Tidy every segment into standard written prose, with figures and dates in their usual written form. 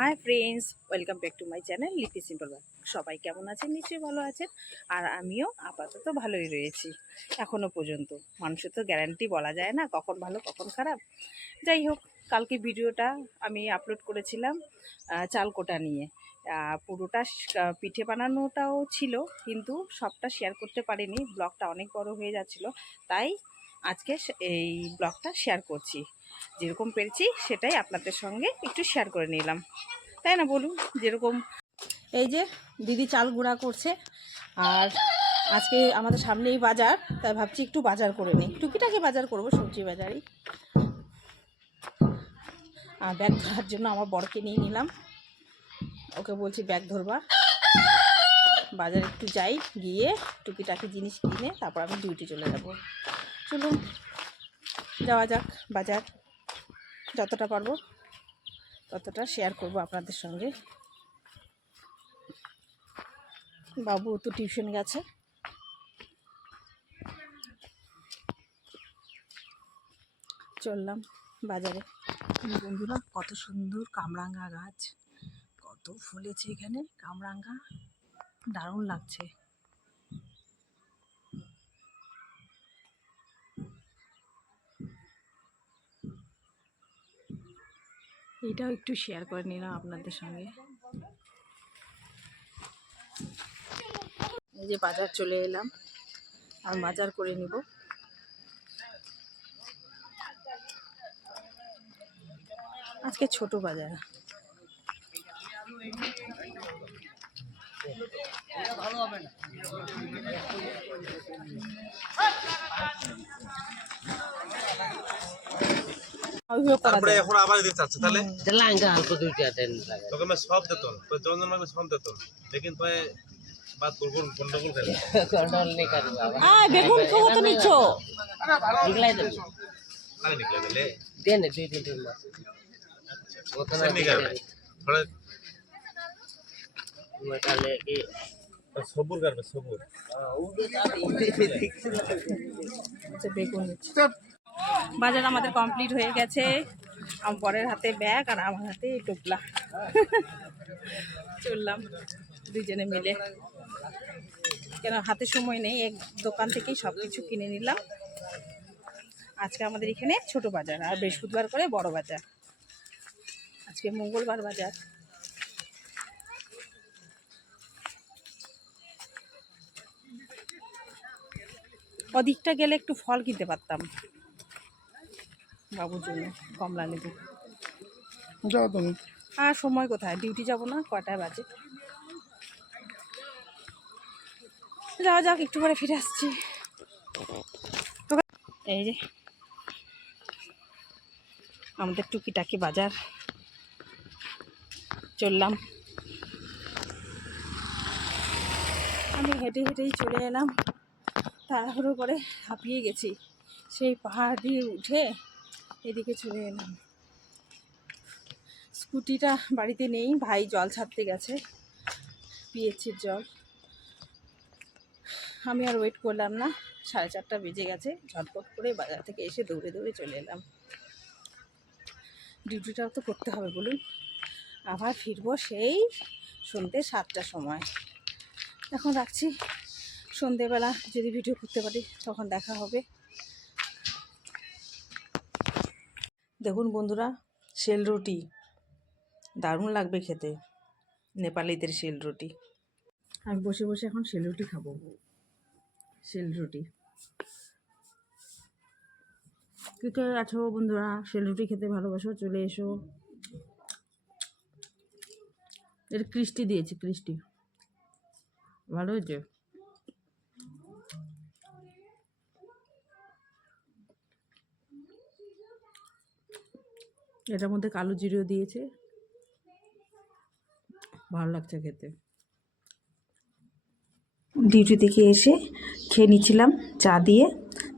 Hi friends, welcome back to my channel লিপি simple blog. সবাই কেমন আছেন? নিশ্চয়ই ভালো আছেন। আর আমিও আপাতত ভালোই রয়েছি এখনও পর্যন্ত। মানুষের তো গ্যারান্টি বলা যায় না কখন ভালো কখন খারাপ। যাই হোক, কালকে ভিডিওটা আমি আপলোড করেছিলাম চাল কোটা নিয়ে। পুরোটা পিঠে বানানোটাও ছিল, কিন্তু সবটা শেয়ার করতে পারিনি, ব্লগটা অনেক বড় হয়ে যাচ্ছিল। তাই আজকে এই ব্লগটা শেয়ার করছি, যেরকম পেরেছি সেটাই আপনাদের সঙ্গে একটু শেয়ার করে নিলাম, তাই না বলুন? যেরকম এই যে দিদি চাল গুঁড়া করছে, আর আজকে আমাদের সামনেই বাজার, তাই ভাবছি একটু বাজার করে নিই, টুকিটাকি বাজার করব, সবজি বাজারই। আর ব্যাগ ধরার জন্য আমার বরকে নিয়ে নিলাম, ওকে বলছি ব্যাগ ধরবা, বাজারে একটু যাই, গিয়ে টুকিটাকি জিনিস কিনে তারপর আমি ডিউটি চলে যাব। চলুন যাওয়া যাক বাজার, যতটা পারবো ততটা শেয়ার করব আপনাদের সঙ্গে। বাবু তো টিউশন গেছে। চললাম বাজারে। বন্ধুরা, কত সুন্দর কামরাঙ্গা গাছ, কত ফুলেছে এখানে কামরাঙ্গা, দারুণ লাগছে। এটাও একটু শেয়ার করে নিলাম আপনাদের সঙ্গে। এই যে বাজার চলে এলাম, আর বাজার করে নিব। আজকে ছোট বাজার। ভালো হবে না। তারপরে এখন আবার দিতে চাচ্ছে, তাহলে লাঙ্গা হালকা দুইটা দেন লাগে তোকে मैं সব देता हूं तो चंदन में सौंप देता हूं, लेकिन तो बात गुरगुर गंडगोल करे गंडगोल नहीं कर बाबा। বেগুন কত নিচ্ছ? নিকলাই দেব, আরে নিকলাই দিলে দেন দুই তিন দিন মাস ওটা না নিকলাই थोड़ा निकाले कि সবুর করবে সবুর। বেগুন বাজার আমাদের কমপ্লিট হয়ে গেছে। আমার বরের হাতে ব্যাগ আর আমার হাতে টোপলা। চললাম দুইজনে মিলে, কেন হাতে সময় নেই, এক দোকান থেকেই সব কিছু কিনে নিলাম। আজকে আমাদের এখানে ছোট বাজার, আর বৃহস্পতিবার করে বড় বাজার। আজকে মঙ্গলবার বাজার। ওদিকটা গেলে একটু ফল কিনতে পারতাম বাবুর জন্য, কমলা লেবু। যাও তুমি। আর সময় কোথায়, ডিউটি যাব না, কয়টায় বাজে। যাওয়া যাক, একটু পরে ফিরে আসছি। এই যে আমাদের টুকিটাকি বাজার, চললাম। আমি হেঁটে হেঁটেই চলে এলাম, তাড়াহুড়ো করে হাঁপিয়ে গেছি, সেই পাহাড় দিয়ে উঠে এদিকে চলে এলাম। স্কুটিটা বাড়িতে নেই, ভাই জল ছাড়তে গেছে, পিএইচির জল। আমি আর ওয়েট করলাম না, 4:30 বেজে গেছে, ঝটপট করে বাজার থেকে এসে দৌড়ে দৌড়ে চলে এলাম। ডিউটিটাও তো করতে হবে বলুন, আবার ফিরবো সেই সন্ধ্যে 7টার সময়। এখন রাখছি, সন্ধেবেলা যদি ভিডিও করতে পারি তখন দেখা হবে। দেখুন বন্ধুরা, শেল রুটি দারুণ লাগবে খেতে, নেপালিদের শেল রুটি। আমি বসে বসে এখন শেল রুটি খাবো, শেল রুটি। কে কে আছো বন্ধুরা শেল রুটি খেতে ভালোবাসো? চলে এসো। এটা ক্রিস্টি দিয়েছি, ক্রিস্টি, ভালো হয়েছে। এটার মধ্যে কালো জিরেও দিয়েছে, ভালো লাগছে খেতে। ডিউটি থেকে এসে খেয়ে নিচ্ছিলাম চা দিয়ে,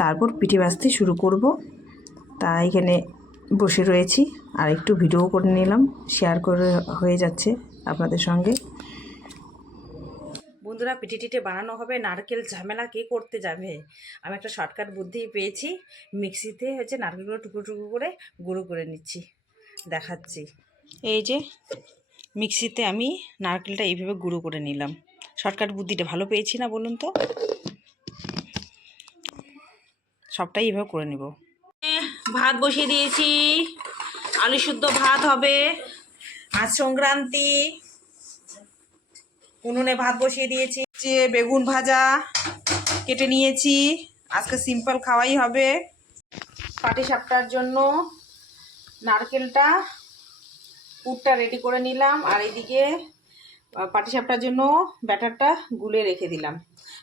তারপর পিঠে ভাজতে শুরু করব। তা এখানে বসে রয়েছি, আর একটু ভিডিও করে নিলাম, শেয়ার করে হয়ে যাচ্ছে আপনাদের সঙ্গে। বন্ধুরা, পিঠে টিঠে বানানো হবে, নারকেল ঝামেলা কে করতে যাবে? আমি একটা শর্টকাট বুদ্ধি পেয়েছি, মিক্সিতে হচ্ছে নারকেলগুলো টুকরো টুকরো করে গুঁড়ো করে নিচ্ছি, দেখাচ্ছি। এই যে মিক্সিতে আমি নারকেলটা এইভাবে গুঁড়ো করে নিলাম। শর্টকাট বুদ্ধিটা ভালো পেয়েছি না বলুন তো? সবটাই এইভাবে করে নেব। ভাত বসিয়ে দিয়েছি, আলু শুদ্ধ ভাত হবে। আজ সংক্রান্তি, উনুনে ভাত বসিয়ে দিয়েছি। যে বেগুন ভাজা কেটে নিয়েছি, আজকে সিম্পল খাওয়াই হবে। পাটিসাপটার জন্য নারকেলটা পুরটা রেডি করে নিলাম, আর এইদিকে পাটিসাপটার জন্য ব্যাটারটা গুলে রেখে দিলাম।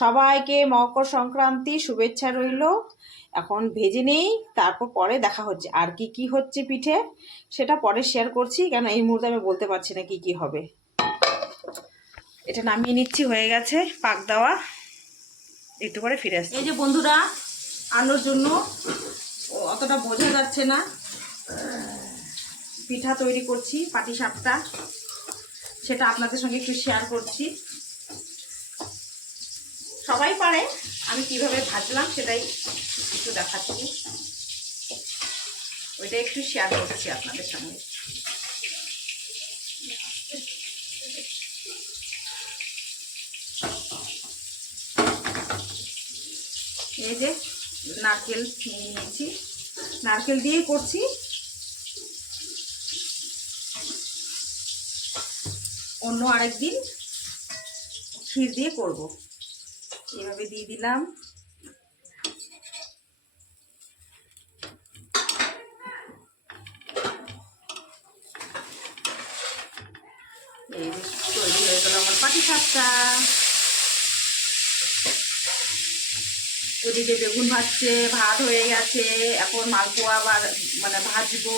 সবাইকে মকর সংক্রান্তি শুভেচ্ছা রইল। এখন ভেজে নেই, তারপর পরে দেখা হচ্ছে। আর কি কি হচ্ছে পিঠে সেটা পরে শেয়ার করছি, কেন এই মুহূর্তে আমি বলতে পারছি না কি কি হবে। এটা নামিয়ে নিচ্ছি, হয়ে গেছে পাক দেওয়া। একটু পরে ফিরে আসছি। এই যে বন্ধুরা, আলোর জন্য অতটা বোঝা যাচ্ছে না, পিঠা তৈরি করছি পাটিসাপটা, সেটা আপনাদের সঙ্গে একটু শেয়ার করছি। সবাই পারে, আমি কিভাবে ভাজলাম সেটাই একটু দেখাচ্ছি, ওইটা একটু শেয়ার করছি আপনাদের সঙ্গে। এই যে নারকেল নিয়ে নিয়েছি, নারকেল দিয়েই করছি। অন্য আরেকদিন ক্ষীর দিয়ে করব। এভাবে দিয়ে দিলাম। এই যে তৈরি হয়ে গেল আমার পাটিসাপটা। ওদিকে বেগুন ভাজছে, ভাত হয়ে গেছে, এখন মালপোয়া আবার মানে ভাজবো।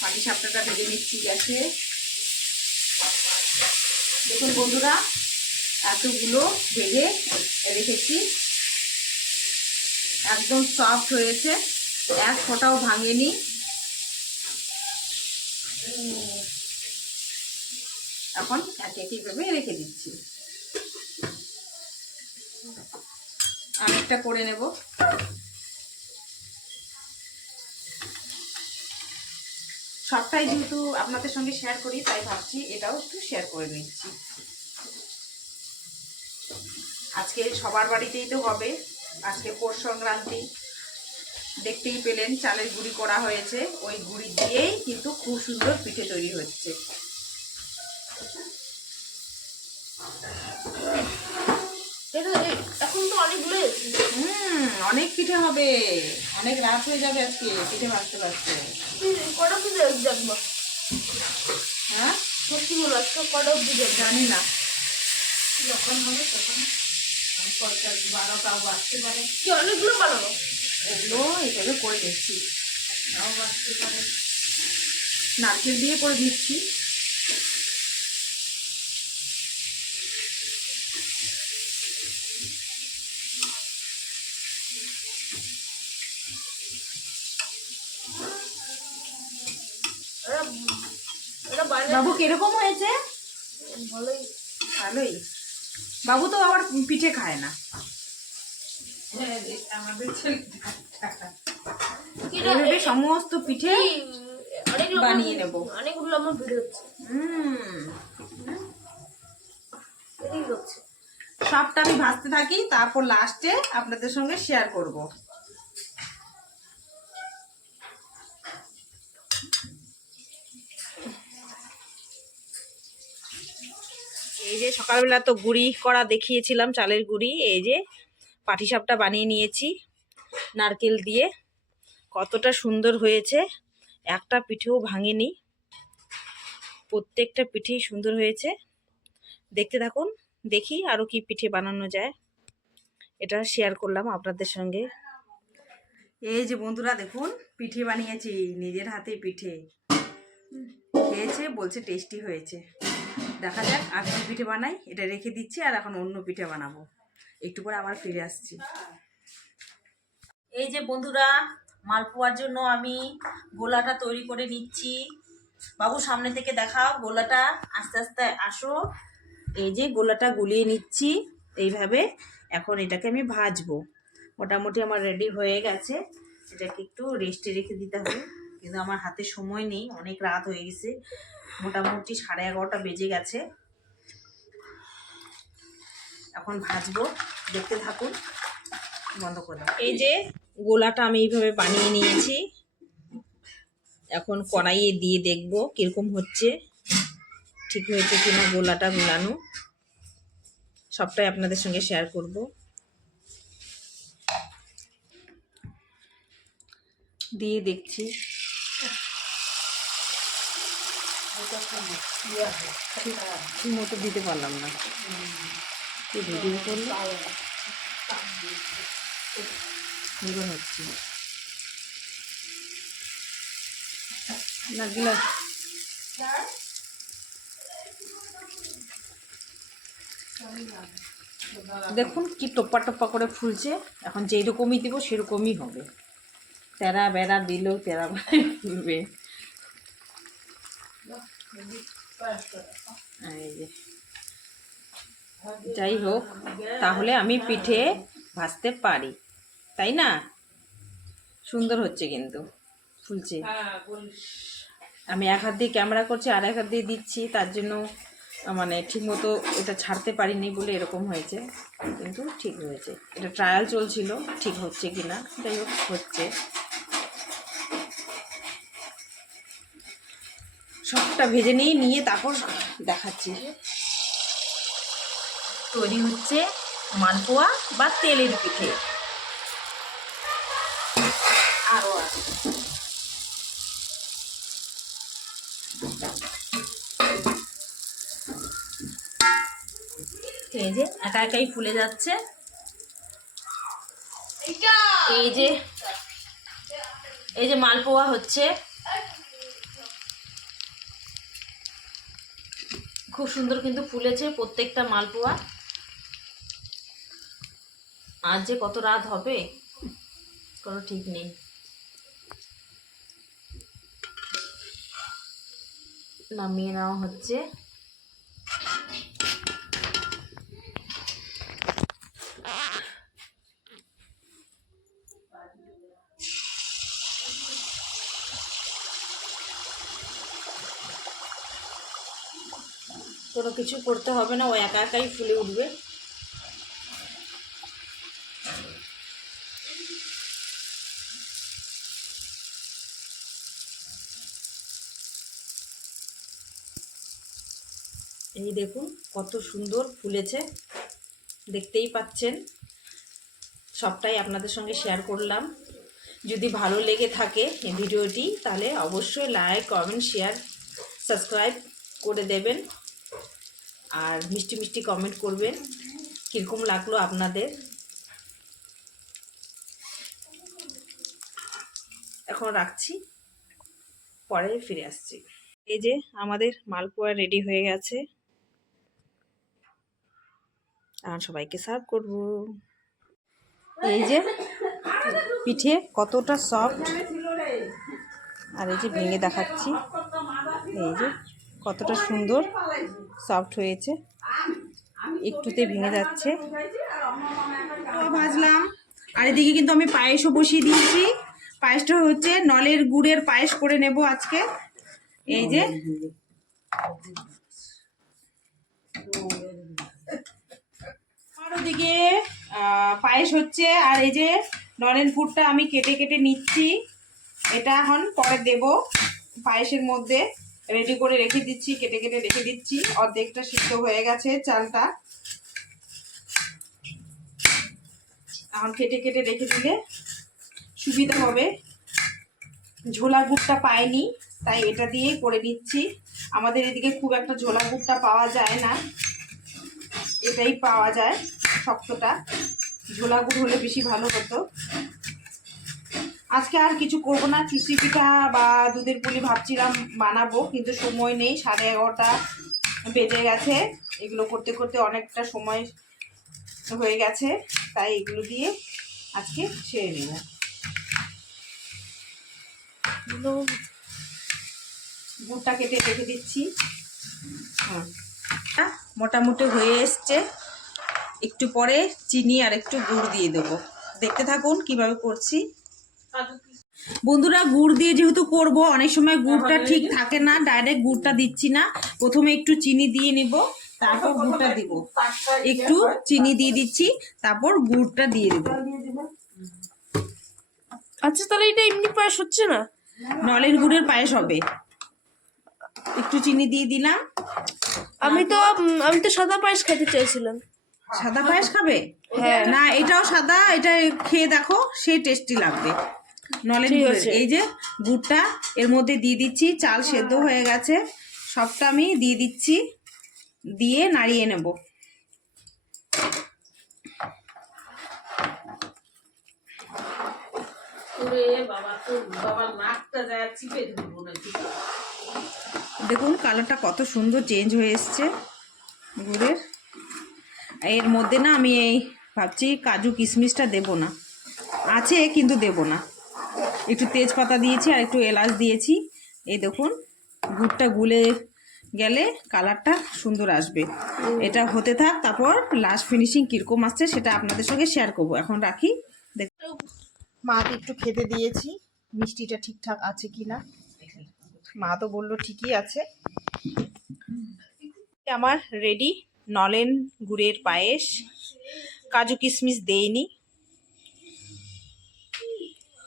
পাটিসাপটাটা ভেজে নিচ্ছি গ্যাসে। দেখুন বন্ধুরা, এতগুলো ভেজে রেখেছি, একদম সফট হয়েছে, এক ফোঁটাও ভাঙেনি। এখন এক একইভাবে রেখে দিচ্ছি। আরেকটা করে নেব। সবটাই যেহেতু আপনাদের সঙ্গে শেয়ার করি, তাই ভাবছি এটাও একটু শেয়ার করে নিচ্ছি। আজকে সবার বাড়িতেই তো হবে, আজকে পৌষ সংক্রান্তি। দেখতেই পেলেন চালের গুঁড়ি করা হয়েছে, ওই গুঁড়ি দিয়েই কিন্তু খুব সুন্দর পিঠে তৈরি হচ্ছে। এখন তো অনেকগুলো, অনেক পিঠে হবে, অনেক রাত হয়ে যাবে আজকে পিঠে ভাজতে ভাজতে। কটা পিঠে দেখবো? হ্যাঁ সত্যি বলো, আজকে কটা পিঠে জানি না, যখন হবে তখন। 12টাও বাজতে পারে, কি অনেকগুলো বানাবো, এগুলো এইভাবে করে দিচ্ছি, নাও বাজতে পারে। নারকেল দিয়ে করে দিচ্ছি। বাবু কিরকম হয়েছে? ভালোই। ভালোই। বাবু তো আবার পিঠে খায় না। আমাদের এইভাবে সমস্ত পিঠে বানিয়ে নেব। অনেকগুলো আমার ভিডিও হচ্ছে, সবটা আমি ভাজতে থাকি, তারপর লাস্টে আপনাদের সঙ্গে শেয়ার করব। এই যে সকালবেলা তো গুঁড়ি করা দেখিয়েছিলাম, চালের গুঁড়ি। এই যে পাটিসাপটা বানিয়ে নিয়েছি নারকেল দিয়ে, কতটা সুন্দর হয়েছে, একটা পিঠেও ভাঙেনি, প্রত্যেকটা পিঠেই সুন্দর হয়েছে। দেখতে থাকুন, দেখি আরও কি পিঠে বানানো যায়, এটা শেয়ার করলাম আপনাদের সঙ্গে। এই যে বন্ধুরা দেখুন, পিঠে বানিয়েছি, নিজের হাতে পিঠে খেয়েছে, বলছে টেস্টি হয়েছে। দেখা যাক আর কি পিঠে বানাই, এটা রেখে দিচ্ছি, আর এখন অন্য পিঠে বানাবো। একটু পরে আবার ফিরে আসছি। এই যে বন্ধুরা, মালপোয়ার জন্য আমি গোলাটা তৈরি করে নিচ্ছি। বাবু সামনে থেকে দেখাও গোলাটা, আস্তে আস্তে আসো। এই যে গোলাটা গুলিয়ে নিচ্ছি এইভাবে। এখন এটাকে আমি ভাজবো। মোটামুটি আমার রেডি হয়ে গেছে, এটাকে একটু রেস্টে রেখে দিতে হবে, কিন্তু আমার হাতে সময় নেই, অনেক রাত হয়ে গেছে। মোটামুটি 11:30 বেজে গেছে। এখন ভাজবো, দেখতে থাকুন। বন্ধ করে দাও। এই যে গোলাটা আমি এইভাবে বানিয়ে নিয়েছি, এখন কড়াইয়ে দিয়ে দেখবো কিরকম হচ্ছে, ঠিক হয়েছে কিনা গোলাটা গুলানো, সবটাই আপনাদের সঙ্গে শেয়ার করব। দিয়ে দেখছি। ঠিক মতো দিতে পারলাম না, ভিডিও করলে হচ্ছে না গিলাস। দেখুন কি টোপ্পা টোপ্পা করে ফুলছে। এখন যেই রকমই দিব সেরকমই হবে, তেরা বেড়া দিলেও তেরা ফুলবে। এই যে যাই হোক, তাহলে আমি পিঠে ভাজতে পারি, তাই না? সুন্দর হচ্ছে কিন্তু, ফুলছে। আমি এক হাত দিয়ে ক্যামেরা করছি আর এক হাত দিয়ে দিচ্ছি, তার জন্য মানে ঠিক মতো এটা ছাড়তে পারিনি বলে এরকম হয়েছে, কিন্তু ঠিক হয়েছে। এটা ট্রায়াল চলছিল ঠিক হচ্ছে কি না, যাই হোক হচ্ছে। সবটা ভেজে নিয়ে তারপর দেখাচ্ছি। তৈরি হচ্ছে মালপোয়া বা তেলের পিঠে। আরও এই যে একা একাই ফুলে যাচ্ছে। এই যে মালপোয়া হচ্ছে, খুব সুন্দর কিন্তু ফুলেছে প্রত্যেকটা মালপোয়া। আজ যে কত রাত হবে কোনো ঠিক নেই। নামিয়ে নেওয়া হচ্ছে। কোনো কিছু করতে হবে না, ও একা একাই ফুলে উঠবে। এই দেখুন কত সুন্দর ফুলেছে, দেখতেই পাচ্ছেন। সবটাই আপনাদের সঙ্গে শেয়ার করলাম। যদি ভালো লেগে থাকে এই ভিডিওটি, তাহলে অবশ্যই লাইক, কমেন্ট, শেয়ার, সাবস্ক্রাইব করে দেবেন। আর মিষ্টি মিষ্টি কমেন্ট করবেন কীরকম লাগলো আপনাদের। এখন রাখছি, পরে ফিরে আসছি। এই যে আমাদের মালপোয়া রেডি হয়ে গেছে, আর সবাইকে সার্ভ করব। এই যে পিঠে কতটা সফট, আর এই যে ভেঙে দেখাচ্ছি। এই যে কতটা সুন্দর সফট হয়েছে, একটুতে ভেঙে যাচ্ছে। ভাজলাম, আর এদিকে কিন্তু আমি পায়েসও বসিয়ে দিয়েছি। পায়েসটা হচ্ছে নলের গুড়ের পায়েস করে নেব আজকে। এই যে ওদিকে পায়েস হচ্ছে, আর এই যে নলেন গুড়টা আমি কেটে কেটে নিচ্ছি। এটা এখন পরে দেব পায়েসের মধ্যে, রেডি করে রেখে দিচ্ছি, কেটে কেটে রেখে দিচ্ছি। অর্ধেকটা সিদ্ধ হয়ে গেছে চালটা, এখন কেটে কেটে রেখে দিলে সুবিধা হবে। ঝোলা গুড়টা পাইনি, তাই এটা দিয়েই করে নিচ্ছি। আমাদের এদিকে খুব একটা ঝোলা গুড়টা পাওয়া যায় না, এটাই পাওয়া যায় শক্তটা। ঝোলা গুড় হলে বেশি ভালো হতো। আজকে আর কিছু করবো না, চুষি পিঠা বা দুধের পুলি ভাবছিলাম বানাবো, কিন্তু সময় নেই। 11:30 বেজে গেছে, এগুলো করতে করতে অনেকটা সময় হয়ে গেছে, তাই এগুলো দিয়ে আজকে সেরে নেব। গুড়টা কেটে রেখে দিচ্ছি। মোটামুটি হয়ে এসছে, একটু পরে চিনি আর একটু গুড় দিয়ে দেবো। দেখতে থাকুন কিভাবে করছি। বন্ধুরা গুড় দিয়ে যেহেতু করব, অনেক সময় গুড়টা ঠিক থাকে না, ডাইরেক্ট গুড়টা দিচ্ছি না, প্রথমে একটু চিনি দিয়ে নিব, তারপর গুড়টা দিব। একটু চিনি দিয়ে দিচ্ছি, তারপর গুড়টা দিয়ে দিব। আচ্ছা, তাহলে এটা এমনি পায়েস হচ্ছে না? নলেন গুড়ের পায়েস হবে। একটু চিনি দিয়ে দিলাম। আমি তো সাদা পায়েস খেতে চাইছিলাম। সাদা পায়েস খাবে? হ্যাঁ। না, এটাও সাদা, এটা খেয়ে দেখো, সেই টেস্টি লাগবে। নলেন ঠিক গুড়ের আছে। এই যে গুড়টা এর মধ্যে দিয়ে দিচ্ছি, চাল সেদ্ধ হয়ে গেছে, সবটা আমি দিয়ে দিচ্ছি, দিয়ে নাড়িয়ে নেব। দেখুন কালারটা কত সুন্দর চেঞ্জ হয়ে এসছে গুড়ের। এর মধ্যে না আমি এই ভাবছি কাজু কিশমিশটা দেব না, আছে কিন্তু দেব না। একটু তেজপাতা দিয়েছি আর একটু এলাচ দিয়েছি। এই দেখুন গুড়টা গুলে গেলে কালারটা সুন্দর আসবে। এটা হতে থাক, তারপর লাস্ট ফিনিশিং কীরকম আসছে সেটা আপনাদের সঙ্গে শেয়ার করব। এখন রাখি। দেখুন মাকে একটু খেতে দিয়েছি, মিষ্টিটা ঠিকঠাক আছে কি না। মা তো বললো ঠিকই আছে। আমার রেডি নলেন গুড়ের পায়েস। কাজু কিশমিশ দেইনি,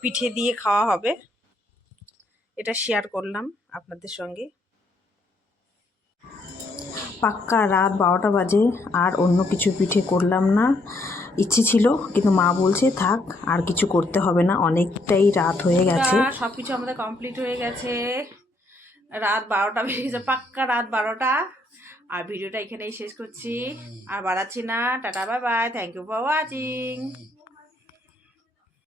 পিঠে দিয়ে খাওয়া হবে, এটা শেয়ার করলাম আপনাদের সঙ্গে। পাক্কা রাত 12টা বাজে, আর অন্য কিছু পিঠে করলাম না। ইচ্ছে ছিল কিন্তু মা বলছে থাক, আর কিছু করতে হবে না, অনেকটাই রাত হয়ে গেছে। সব কিছু আমাদের কমপ্লিট হয়ে গেছে, রাত 12টা বেজে গেছে, পাক্কা রাত 12টা। আর ভিডিওটা এখানেই শেষ করছি, আর বাড়াচ্ছি না। Ta-ta, bye bye, thank you for watching.